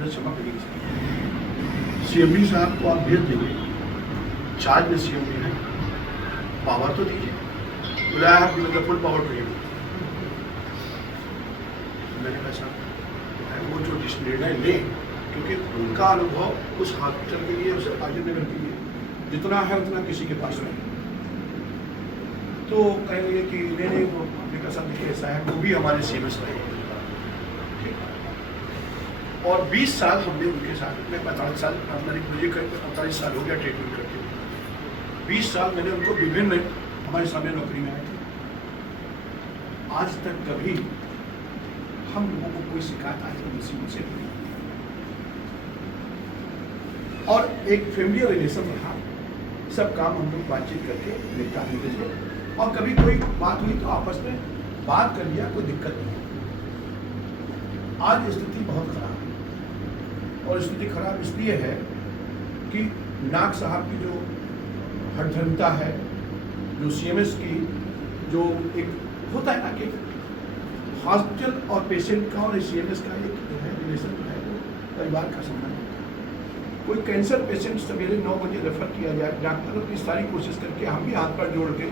अंदर चमक नहीं सकती। सीएमडी साहब को आप भेज देंगे, चार्ज में सीएमडी है, पावर तो दीजिए, बुलाया है कि मतलब फुल पावर टू यू। मैंने कहा साहब वो जो जिस निर्णय लें, क्योंकि उनका अनुभव उस हॉस्पिटल के लिए, उस राजेंद्र के लिए जितना है उतना किसी के पास नहीं। तो कहेंगे कि नहीं वो हमने साहब देखिए ऐसा है, वो भी हमारे सीएमएस रहे और 20 साल हमने उनके साथ, मैं 45 साल मेरी मुझे करीब 45 साल हो गया ट्रीटमेंट करते हुए। 20 साल मैंने उनको विभिन्न हमारे सामने नौकरी में आए थे। आज तक कभी हम लोगों को कोई शिकायत आज तक मुसीबत से नहीं, और एक फैमिली रिलेशन रहा, सब काम हम लोग बातचीत करके निपटा लेते थे, और कभी कोई बात हुई तो आपस में बात कर लिया, कोई दिक्कत नहीं। आज स्थिति बहुत खराब है, और स्थिति खराब इसलिए है कि नाग साहब की जो हठधर्मिता है, जो सीएमएस की जो एक होता है ना कि हॉस्पिटल और पेशेंट का और सीएमएस का एक जो है रिलेशन जो है वो परिवार का संबंध है। कोई कैंसर पेशेंट सवेरे 9 बजे रेफर किया जाए, डॉक्टर अपनी सारी कोशिश करके हम भी हाथ पर जोड़ के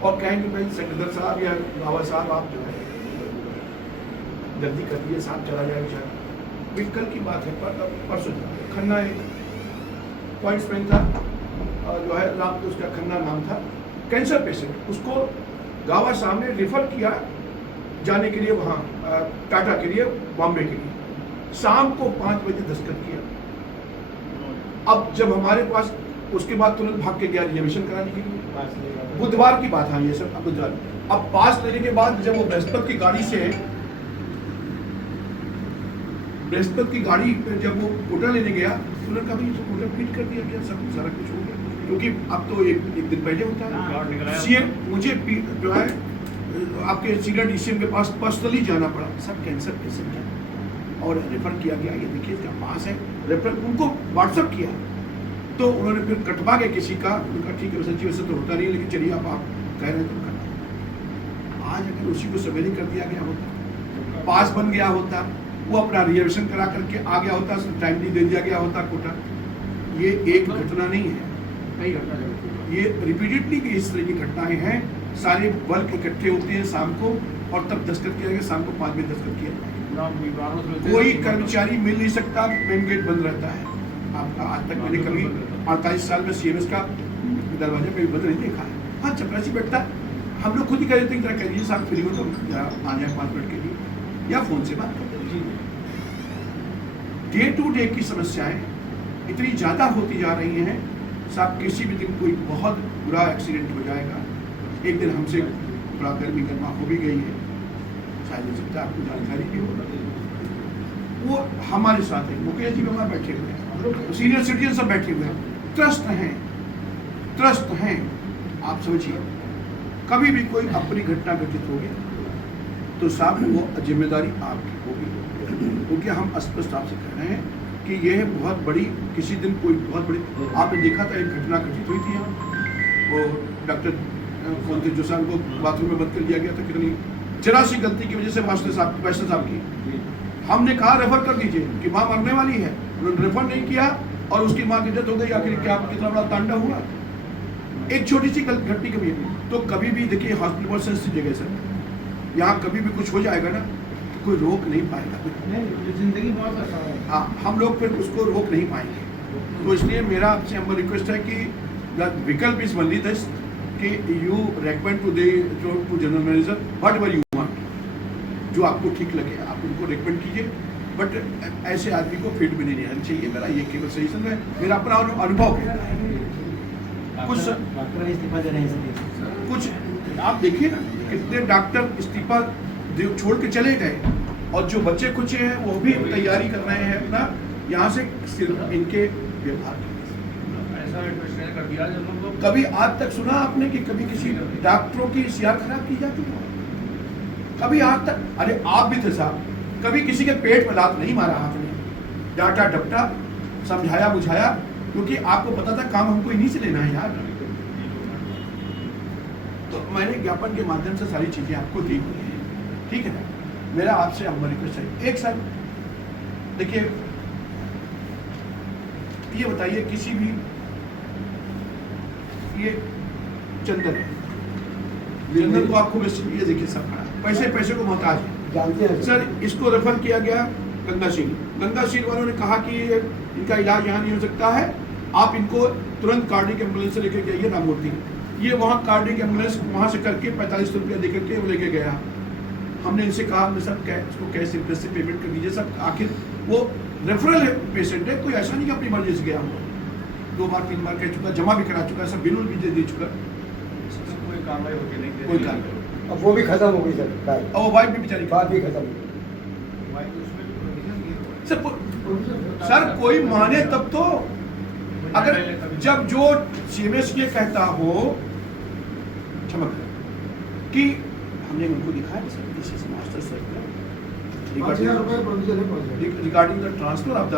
और कहें कि भाई सेक्रेटरी साहब या बाबा साहब आप जो है जल्दी कर दिए, साहब चला जाए बेचारा। फिर कल की बात है, परसों खन्ना एक पॉइंट्समैन था जो है राम, उसका खन्ना नाम था, कैंसर पेशेंट, उसको गावा साहब ने रेफर किया जाने के लिए वहाँ टाटा के लिए, बॉम्बे के लिए। शाम को 5 बजे दस्तखत किया। अब जब हमारे पास उसके बाद तुरंत भाग के गया रिजर्वेशन कराने के लिए, बुधवार की बात है ये सब, बुधवार। अब पास लेने के बाद जब वो बृहस्पति की गाड़ी से, बृहस्पति की गाड़ी जब वो कोटा लेने गया, उन्होंने कहा भाई कोटा फिट कर दिया गया, सब सारा कुछ हो गया, क्योंकि अब तो एक दिन पहले होता है। सीएम मुझे जो है आपके सीनियर डीसीएम के पास पर्सनली जाना पड़ा, सब कैंसर पेशेंट है और रेफर किया गया, ये देखिए इसका पास है, रेफर उनको व्हाट्सअप किया, तो उन्होंने फिर कटवा के किसी का, उनका ठीक है सच्ची वैसे तो होता नहीं, लेकिन चलिए आप कह रहे हैं तो करना। आज अगर उसी को सवेरे कर दिया गया होता, पास बन गया होता, वो अपना रिजर्वेशन करा करके आ गया होता, टाइमली दे दिया गया होता कोटा। ये एक घटना नहीं है, कई घटना, ये रिपीटेडली इस तरह की घटनाएं हैं। सारे बल्क इकट्ठे होते हैं शाम को, और तब दस्तखत किया गया, शाम को 5 बजे दस्तखत किया जाएगा। कोई कर्मचारी मिल नहीं सकता, मेन गेट बंद रहता है आपका। आज तक मैंने कभी 48 साल में सीएमएस का दरवाजे पे बंद नहीं देखा है। हाँ, चपरासी बैठता, हम लोग खुद ही कह देते हैं करिए साहब फ्री हो तो आ जाए 5 मिनट के लिए, या फोन से बात करते हैं। डे टू डे की समस्याएं इतनी ज़्यादा होती जा रही हैं साहब, किसी भी दिन कोई बहुत बुरा एक्सीडेंट हो जाएगा। एक दिन हमसे थोड़ा गर्मी गर्मा हो भी गई है, शायद हो सकता है आपको जानकारी भी हो, वो हमारे साथ है, मुकेश जी वहाँ बैठे हुए हैं, सीनियर सिटीजन सब बैठे हुए हैं, त्रस्त हैं। आप सोचिए, कभी भी कोई अपनी घटना घटित होगी तो साहब वो जिम्मेदारी आपकी होगी, क्योंकि हम स्पष्ट आपसे कह रहे हैं कि यह बहुत बड़ी, किसी दिन कोई बहुत बड़ी, आपने देखा था एक घटना घटित हुई थी यहाँ, वो डॉक्टर कौन थे जो साहब को बाथरूम में बंद कर दिया गया था, कितनी जरा सी गलती की वजह से वैष्णव साहब की, हमने कहा रेफर कर दीजिए कि माँ मरने वाली है, उन्होंने रेफर नहीं किया और उसकी माँ की डेथ हो गई। आखिर क्या कितना बड़ा तांडव हुआ, एक छोटी सी घटना कभी। तो कभी भी देखिए हॉस्पिटल बहुत सेंसिटिव जगह सर, यहाँ कभी भी कुछ हो जाएगा ना तो कोई रोक नहीं पाएगा, जिंदगी बहुत आसान है। हाँ, हम लोग फिर उसको रोक नहीं पाएंगे। तो इसलिए मेरा आपसे हम्बल रिक्वेस्ट है कि द विकल्प इज ओनली दिस, कि you recommend to general manager whatever you want, जो आपको ठीक लगे आप उनको रेकमेंड कीजिए, बट ऐसे आदमी को फील्ड में नहीं रहना चाहिए। मेरा ये केवल सजेशन है, मेरा अपना अनुभव है। कुछ इस्तीफा दे रहे हैं, कुछ आप देखिए ना कितने डॉक्टर इस्तीफा छोड़ के चले गए, और जो बच्चे कुछ हैं वो भी तैयारी कर रहे हैं अपना यहाँ से, सिर्फ इनके व्यवहार। कभी आज तक सुना आपने कि कभी किसी डॉक्टरों की सीआर खराब की जाती है? कभी आज तक? अरे आप भी थे साहब, कभी किसी के पेट में लात नहीं मारा आपने, डांटा डपटा, समझाया बुझाया, क्योंकि आपको पता था काम हमको इन्हीं से लेना है यार। तो मैंने ज्ञापन के माध्यम से सारी चीजें आपको दी हुई है, ठीक है ना। मेरा आपसे हम्बल रिक्वेस्ट है, एक सर देखिए ये बताइए किसी भी, ये चंदन है, चंदन को आपको ये देखिए सब पैसे को मोहताज है, जानते हैं सर। इसको रेफर किया गया गंगा सिंह वालों ने कहा कि इनका इलाज यहाँ नहीं हो सकता है, आप इनको तुरंत कार्डियक एम्बुलेंस से लेकर जाइए राममूर्ति। ये वहाँ कार्डियक एम्बुलेंस वहाँ से करके 45 रुपया दे करके वो लेके गया। हमने इनसे कहा हमने सब इसको कैश इंटरेस्ट से पेमेंट कर दीजिए सब, आखिर वो रेफरल पेशेंट है, कोई ऐसा नहीं कि अपनी मर्जी से गया हो, 2 बार 3 बार कह चुका, जमा भी करा चुका, सब बिल भी दे चुका, कोई कार्रवाई होती नहीं, कोई कार्रवाई। अब वो भी खत्म हो गई सर, और वो वाइफ भी बेचारी बात भी खत्म हो गई। सर कोई माने तब तो, अगर जब जो सीएमएस ये कहता हो चमक कि हमने उनको दिखाया sir, this is master sir regarding the transfer of the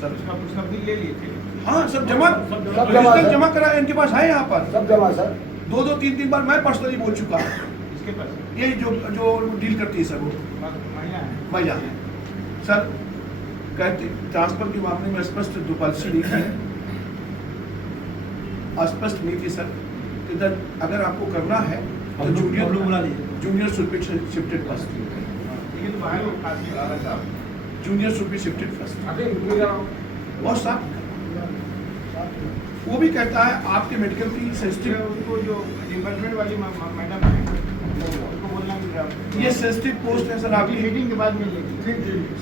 sir, ले लिए थे। हाँ सब जमा करा इनके पास है, यहाँ पर सब जमा सर, 2 3 बार मैं पर्सनली बोल चुका। इसके पास ये जो डील करती है सर वो महिला है सर, कहते ट्रांसफर के मामले में स्पष्ट जो पॉलिसी नहीं है, अस्पष्ट नहीं थी सर। इधर अगर आपको करना है तो junior should be shifted first, junior should be shifted first. और साहब वो भी कहता है आपके मेडिकल की सेंसिटिव, उनको जो डिपार्टमेंट वाली मैडम है उनको बोलना कि ये सेंसिटिव पोस्ट है सर आपकी, मीटिंग के बाद में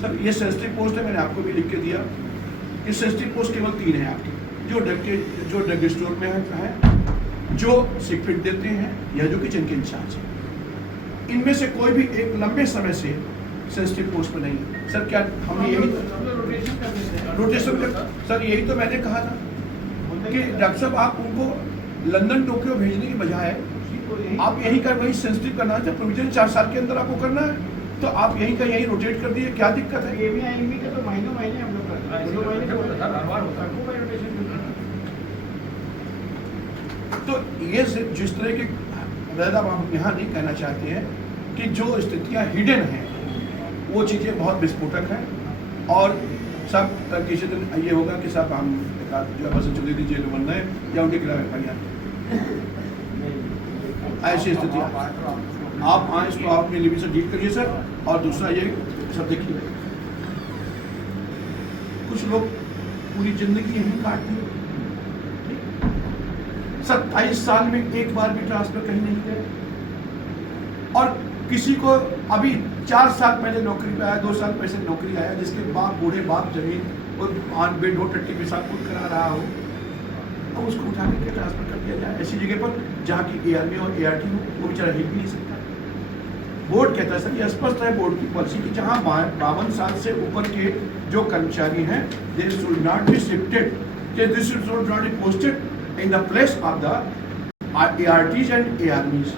सर ये सेंसिटिव पोस्ट है, मैंने आपको भी लिख के दिया। ये सेंसिटिव पोस्ट केवल 3 है आपकी, जो ड्रग स्टोर में है, जो सिगरेट देते हैं या जो किचन के इंचार्ज है। इनमें से कोई भी एक लंबे समय से सेंसिटिव पोस्ट पर नहीं है सर। क्या हमने यही रोटेशन कर सर, यही तो मैंने कहा था कि डॉक्टर साहब आप उनको लंदन टोक्यो भेजने की बजाय आप यही कर, वही सेंसिटिव करना है, जब प्रोविजन 4 साल के अंदर आपको करना है तो आप यही का यही रोटेट कर दिए, क्या दिक्कत है? एमई के तो महीनों महीने हम लोग करते हैं, 2 महीने तो ये जिस तरह के वैदा हम यहाँ नहीं कहना चाहते हैं कि जो स्थितियाँ हिडन हैं वो चीज़ें बहुत विस्फोटक हैं, और सब किसी दिन ये होगा कि सब हम जो बस चौधरी दी जेल बनना है या उनके खिलाफ FIR, ऐसी स्थिति आप आए इसको आप अपने लिपि से डील करिए सर। और दूसरा ये सब देखिए, कुछ लोग पूरी जिंदगी यहीं काट दी, 27 साल में एक बार भी ट्रांसफर कहीं नहीं गए, और किसी को अभी 4 साल पहले नौकरी पे आया, 2 साल पहले नौकरी आया, जिसके बूढ़े बाप जमीन और बेड हो टट्टी के साथ खुद करा रहा हो, और उसको उठा के ट्रांसफर कर दिया जाए ऐसी जगह पर जहाँ की ARMY और ART हो, वो बेचारा हिल भी नहीं सकता। बोर्ड कहता है सर, ये स्पष्ट है बोर्ड की पॉलिसी की, जहाँ 52 साल से ऊपर के जो कर्मचारी हैं, they should not be shifted, this should not be posted in the place of the ARTs and ARMYs।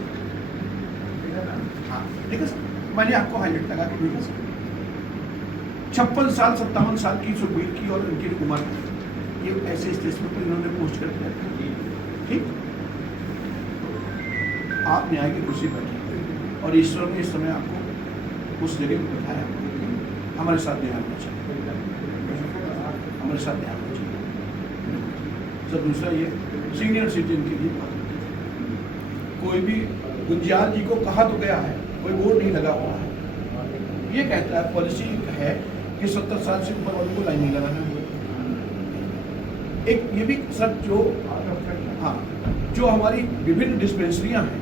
ठीक है सर, मैंने आपको हाईलाइट लगा के भेजा सर। 56 साल 57 साल की सुखबीर की और उनकी उम्र, ये ऐसे स्टेशन पर इन्होंने पोस्ट कर दिया। ठीक, आप न्याय की कुर्सी पर और ईश्वर ने इस समय आपको उस जगह पर बैठाया, हमारे साथ ध्यान होना चाहिए, हमारे साथ ध्यान होना चाहिए सर। दूसरा ये सीनियर सिटीजन के लिए कोई भी गुंजियाल जी को कहा तो गया है, कोई बोर्ड नहीं लगा हुआ है, ये कहता है पॉलिसी है कि 70 साल से ऊपर वालों को लाइन नहीं लगाना है। एक ये भी सर जो हमारी विभिन्न डिस्पेंसरियां हैं,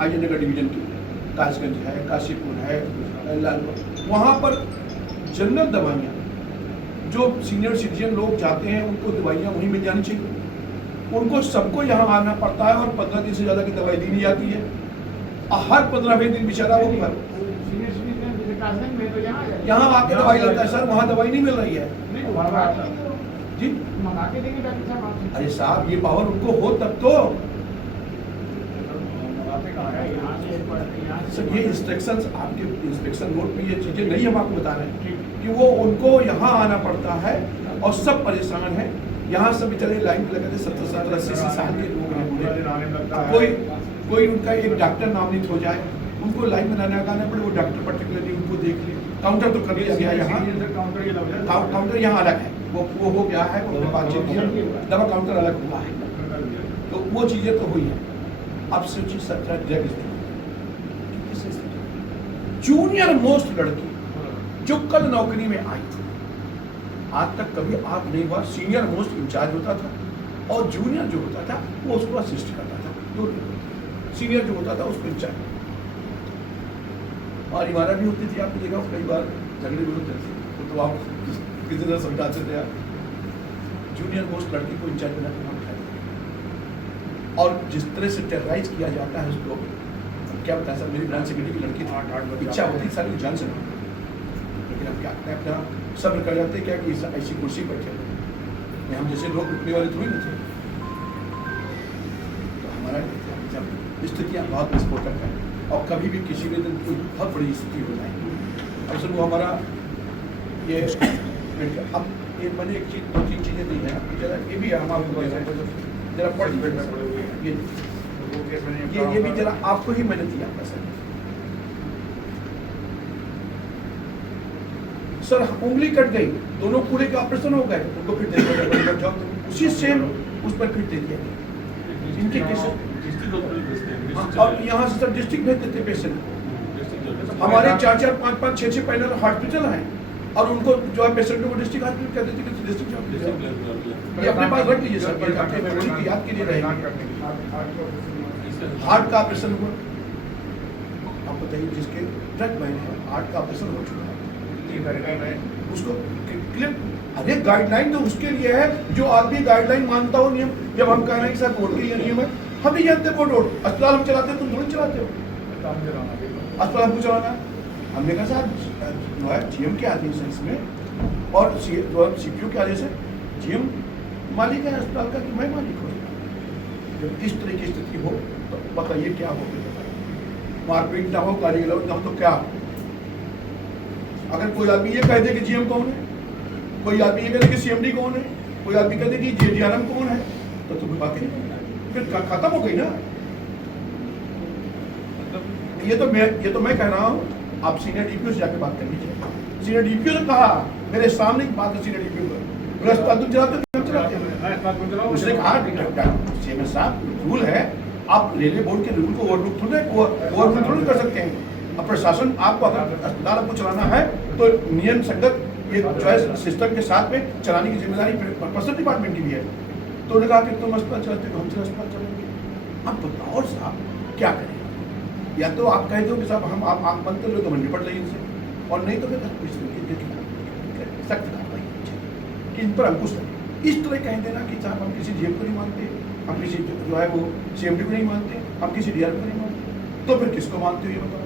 आजनगर डिवीजन की, कासगंज है, काशीपुर है, लालपुर, वहाँ पर जनरल दवाइयाँ जो सीनियर सिटीजन लोग जाते हैं उनको दवाइयाँ वहीं मिल जानी चाहिए, उनको सबको यहाँ आना पड़ता है और 15 दिन से ज़्यादा की दवाई दी नहीं जाती है, हर 15वें दिन बेचारा वो यहाँ आके दवाई लेता है सर, वहाँ दवाई नहीं मिल रही है जी। अरे साहब ये पावर उनको हो तब तो सर, ये इंस्ट्रक्शंस आपके इंस्पेक्शन नोट पे ये चीज़ें नहीं हम आपको बता रहे हैं कि वो उनको यहाँ आना पड़ता है और सब परेशान हैं। यहाँ सब बेचारे लाइन पे लगाते 70-80 साल के लोग हैं, कोई उनका एक डॉक्टर नामित हो जाए, उनको लाइन में लगाना पड़े, वो डॉक्टर पर्टिकुलरली उनको देख ले, काउंटर तो कर दिया गया यहाँ, काउंटर ये लग काउंटर यहाँ अलग है, वो हो गया है, वो बातचीत किया, दवा काउंटर अलग हुआ है, तो वो चीजें तो हुई है। अब सोचिए 17 ड्रग जूनियर मोस्ट लड़की जो कल नौकरी में आई थी, आज तक कभी आप नहीं हुआ, सीनियर मोस्ट इंचार्ज होता था और जूनियर जो होता था वो उसको असिस्ट करता था, सीनियर जो होता था उसको इंचार्ज। और इमारत भी होती थी, आपने देखा कई बार झगड़े भी होते थे, तो आप किसी तरह समझाते थे आप, जूनियर मोस्ट लड़की को इंचार्ज बना के काम खाया। और जिस तरह से टेरराइज किया जाता है उसको, क्या बताया सर, मेरी ब्रांच सेक्रेटरी की लड़की थी, इच्छा होती सारी जान से, लेकिन अब क्या अपना सब्र कर जाते क्या कि ऐसी कुर्सी पर थे, हम जैसे लोग उठने वाले थोड़ी ना थे। तो हमारा जब स्थितियाँ बहुत विस्फोटक है और कभी भी किसी भी दिन कोई बहुत बड़ी स्थिति हो जाएगी। अब सर वो हमारा ये अब ये मैंने एक चीज 2-3 चीज़ें दी हैं, जरा ये भी हम आपको दे रहे हैं, जरा पढ़ ये भी जरा आपको ही मैंने दिया था सर, उंगली कट गई, दोनों पूरे के ऑपरेशन हो गए, उनको फिर दे दिया जाओ, उसी सेम उस पर फिर दे दिया गया इनके केस। और यहाँ से सब डिस्ट्रिक्ट भेज देते पेशेंट को, हमारे 4-4, 5-5, 6-6 पैनल हॉस्पिटल हैं और उनको जो है पेशेंट को डिस्ट्रिक्ट हॉस्पिटल कह देते कि डिस्ट्रिक्ट ये अपने पास रख लीजिए सर, अपने मेमोरी की याद के लिए रहेगी। हार्ट का ऑपरेशन हुआ, आप बताइए, जिसके ड्रग बैन है, हार्ट का ऑपरेशन हो चुका है, उसको क्लियर, अरे गाइडलाइन तो उसके लिए है जो आदमी गाइडलाइन मानता हो नियम। जब हम कह रहे हैं कि सर बोर्ड के ये नियम है, हम भी जानते बोर्ड अस्पताल हम चलाते हैं, तुम थोड़ी चलाते हो, अस्पताल हमको चलाना। हमने कहा साहब जीएम के आदेश है इसमें और सीपीओ के आदेश है, जीएम मालिक है अस्पताल का कि मैं मालिक हूँ। जब इस तरह की स्थिति हो तो बताइए क्या हो, मारपीट ना हो, गाली गलौज ना हो तो क्या। अगर कोई आदमी ये कह दे कि जीएम कौन है, कोई आदमी ये कह दे कि सीएमडी कौन है, कोई आदमी कह दे कि जेडीआरएम कौन है, तो तुम्हें बात नहीं, फिर खत्म हो गई ना। ये तो मैं कह रहा हूँ, आप सीनियर डीपीओ से जाकर बात कर लीजिए। सीनियर डीपीओ ने कहा, मेरे सामने की बात है सीनियर डीपीओ पर, रास्ता तुम चलाते हैं, उसने कहा सीएम साहब रूल है, आप रेलवे बोर्ड के रूल को ओवरलुक थोड़ी कर सकते हैं। अब प्रशासन आपको अगर अस्पताल आपको चलाना है तो नियम संगत ये चॉइस सिस्टम के साथ में चलाने की जिम्मेदारी पर्सनल डिपार्टमेंट की भी है। तो उन्होंने कहा कि तुम अस्पताल चलाते हो, हम चला अस्पताल चलेंगे। अब बताओ साहब क्या करें, या तो आप कह दो कि साहब हम आप बंद कर लो तो हम निपट लेंगे इनसे, और नहीं तो फिर सख्त कार्रवाई कि इन पर अंकुश लगे। इस तरह कह देना कि साहब हम किसी जीएम को नहीं मानते, हम किसी जो है वो सीएमडी को नहीं मानते, हम किसी डीआर को नहीं मानते, तो फिर किसको मानते हो ये बताओ।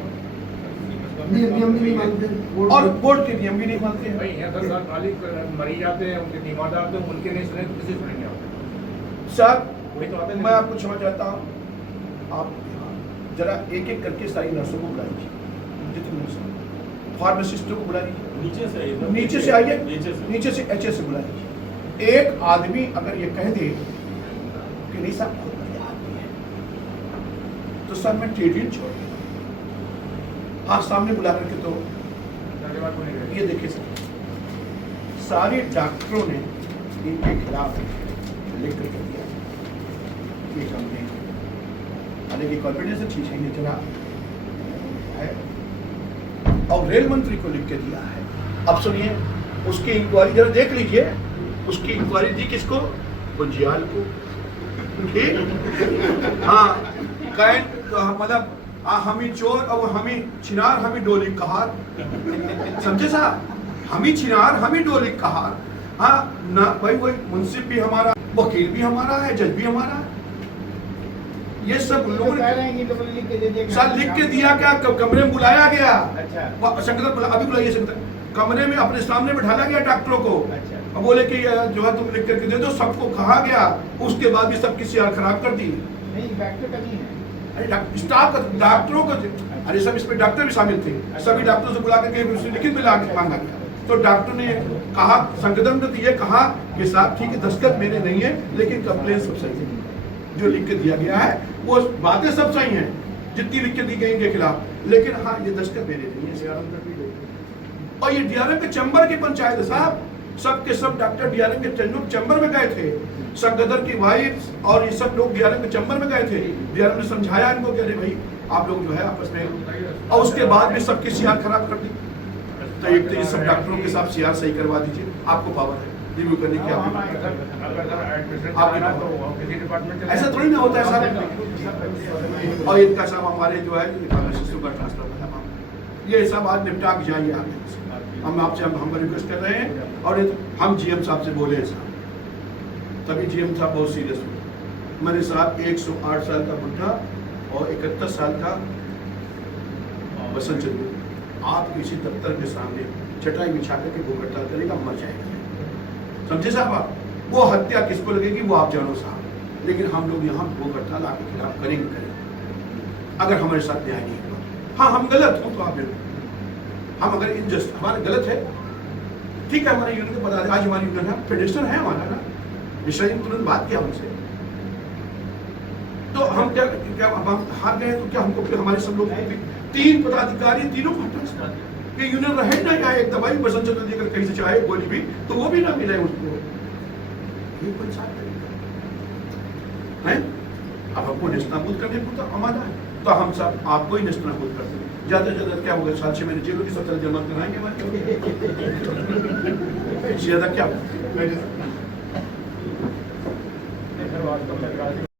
नियम भी नहीं मानते और बोर्ड के नियम भी नहीं मानते हैं। भाई यहाँ तो सर मालिक मरीज आते हैं, उनके बीमार आते हैं, उनके नहीं सुने तो किसी सुनेंगे आप सर वही तो आते हैं। मैं आपको क्षमा चाहता हूँ, आप जरा एक एक करके सारी नर्सों को बुलाइए, जितनी नर्स, फार्मासिस्टों को बुलाइए, नीचे से आइए, नीचे से एचएस से बुलाइए। एक आदमी अगर ये कह दे कि नहीं साहब बहुत बढ़िया आदमी है, तो सर मैं ट्रेड यूनियन छोड़ दूंगा। हाँ सामने बुला करके तो ये देखिए सर, सारे डॉक्टरों ने इनके खिलाफ लिख कर दिया ये हमने, हालांकि कॉन्फिडेंस चीज है ये चला है, और रेल मंत्री को लिख के दिया है। अब सुनिए उसकी इंक्वायरी जरा देख लीजिए, उसकी इंक्वायरी दी किसको, गुंजियाल को, ठीक। हाँ मतलब हमी चोर और हमी छिनार हमी डोली कहार, समझे साहब, हमी छिनार हमी डोली कहार। हाँ ना भाई, वही मुंसिफ भी हमारा, वकील भी हमारा है, जज भी हमारा है, ये सब लोगों ने लिख के दे दिया। सर लिख के दिया क्या, कमरे में बुलाया गया, अच्छा संगत अभी बुलाइए संगत, कमरे में अपने सामने बिठाया गया डॉक्टरों को, अच्छा अब बोले कि जो है तुम लिख करके दे दो, सबको कहा गया, उसके बाद भी सबकी सियार खराब कर दी। नहीं डॉक्टर का नहीं है, अरे स्टाफ का, डॉक्टरों का, अरे सब इसमें डॉक्टर भी शामिल थे, सभी डॉक्टरों से बुला करके लिखित में मांगा गया। तो डॉक्टर ने कहा, संगठन ने ये कहा कि साहब ठीक है दस्तखत मेरे नहीं है, लेकिन कंप्लेन सब सही है, जो लिख के दिया गया है वो बातें सब सही हैं जितनी लिख के दी गई इनके खिलाफ, लेकिन हाँ ये दस्तखत मेरे नहीं है। और ये डीआरएम के चैम्बर की पंचायत है साहब, सब के सब डॉक्टर डीआरएम के चैम्बर में गए थे, सब गदर की वाइफ और ये सब लोग डीआरएम के चैम्बर में गए थे। डीआरएम ने समझाया इनको कि अरे भाई आप लोग जो है आपस में, और उसके बाद भी सबकी सीआर खराब कर दी। तो एक तो ये सब डॉक्टरों के साथ सीआर सही करवा दीजिए, आपको पावर है रिव्यू करने की। ऐसा थोड़ी ना होता है साहब। और इनका सब हमारे जो है ट्रांसफर ये सब आज निपटा के जाइए आगे। हम आपसे हम रिक्वेस्ट कर रहे हैं, और हम जीएम साहब से बोले साहब, तभी जीएम साहब बहुत सीरियस हुए। मैंने साहब 108 साल का बुढ़ा और 71 साल का बसंत चंद्र, आप किसी दफ्तर के सामने चटाई बिछा करके भूख हड़ताल करेगा, मर जाएगा। समझे साहब आप? वो हत्या किसको लगेगी वो आप जानो साहब, लेकिन हम लोग यहाँ भूख हड़ताल आपके खिलाफ करेंगे अगर हमारे साथ न्याय नहीं हुआ। हाँ हम गलत हो तो आप हम अगर इनजस्ट हमारा गलत है, ठीक है, हमारे यूनियन के पता आज हमारी यूनियन है, फेडरेशन है हमारा ना, मिश्रा जी ने तुरंत बात किया हमसे, तो हम क्या हम हार गए तो क्या हमको फिर हमारे सब लोग 3 पदाधिकारी तीनों घटना ये यूनियन रहे ना या एक दवाई बसंत चंद्र जी अगर कहीं से चाहे गोली भी तो वो भी ना मिले उसको, ये पंचायत है। अब हमको नेस्तनाबूद करने को तो हमारा है, तो हम सब आपको ही नेस्तनाबूद करते हैं। ज्यादा से ज्यादा क्या होगा, 7-6 महीने जेलों की सब जमा कराएंगे हमारे ज्यादा क्या